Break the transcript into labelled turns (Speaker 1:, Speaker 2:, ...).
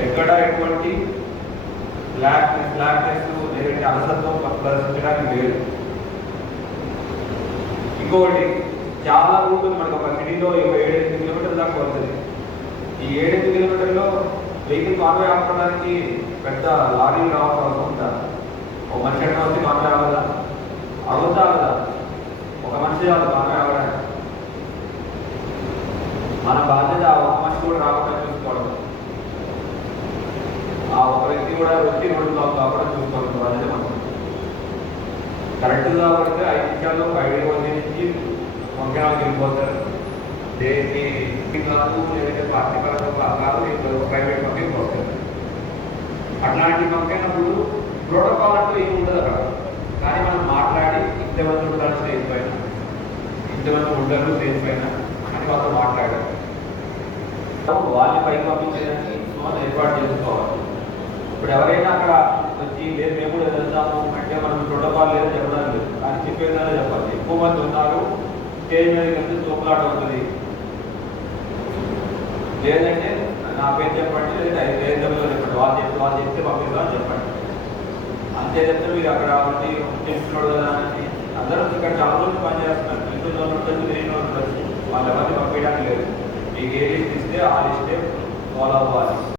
Speaker 1: ఎక్కడ ఎటువంటి black blackness లేదంటే అలసత్వం ప్రదర్శించడానికి లేదు. ఇంకొకటి చాలా ఉంటుంది మనకు ఒక సిటీలో ఒక ఏడెనిమిది కిలోమీటర్ల దాకా వస్తుంది ఈ ఏడెనిమిది కిలోమీటర్లో వెహికల్ కాన్వే ఆపడానికి పెద్ద లారీ రావాల్సిన అవసరం ఒక మనిషి ఎక్కడ వచ్చి కాన్వే అవ్వదా అవుతా కదా? ఒక మనిషి చాలు కాన్వే అవ్వడానికి మన బాధ్యత ఆ ఒక మనిషి కూడా రాకుండా చూసుకోవడం ఆ ఒక వ్యక్తి కూడా వచ్చి రెండు కావు కాకుండా చూసుకోవడం అనేది మనం. కరెక్ట్గా పడితే ఐదు నిమిషాల్లో ఐదు మంది నుంచి వంకాయకి వెళ్ళిపోతారు దేనికి కాదు లేదంటే పార్టీ పరంగా కాదు ఇప్పుడు ప్రైవేట్ పంపింగ్ పోతారు అట్లాంటి పంపినప్పుడు ప్రోటోకాల్ అంటూ ఏమి ఉండదు అక్కడ. కానీ మనం మాట్లాడి ఇంతమంది ఉంటారు స్టేజ్ పైన. ఇంతమంది ఉంటారు స్టేజ్ పైన అని వాళ్ళు మాట్లాడారు వాళ్ళని పైకి పంపించడానికి మనం ఏర్పాటు చేసుకోవాలి. ఇప్పుడు ఎవరైనా అక్కడ వచ్చి లేదు మేము కూడా వెళ్తాము అంటే మనం ప్రోటోకాల్ లేదు చెప్పడం లేదు. కానీ చెప్పేదాన్ని చెప్పాలి ఎక్కువ మంది ఉన్నారు స్టేజ్ మీద కలిసి తోపులాట అవుతుంది. లేదంటే నా పేరు చెప్పండి లేదంటే ఐదు ఐదు చెప్పండి. వాళ్ళు చెప్తే వాళ్ళు చెప్తే పంపిస్తామని చెప్పండి. అంతే చెప్తే మీరు అక్కడ ఉండి చేస్తున్నాడు కదా అని అందరూ ఇక్కడ చాలా రోజులు పనిచేస్తున్నారు. ఇంట్లో వాళ్ళు ఉండొచ్చు తెలియని వాళ్ళు ఉండొచ్చు. వాళ్ళు ఎవరిని పంపించడానికి లేదు. మీకు ఏ లిస్ట్ ఇస్తే ఆ లిస్టే ఫాలో అవ్వాలి.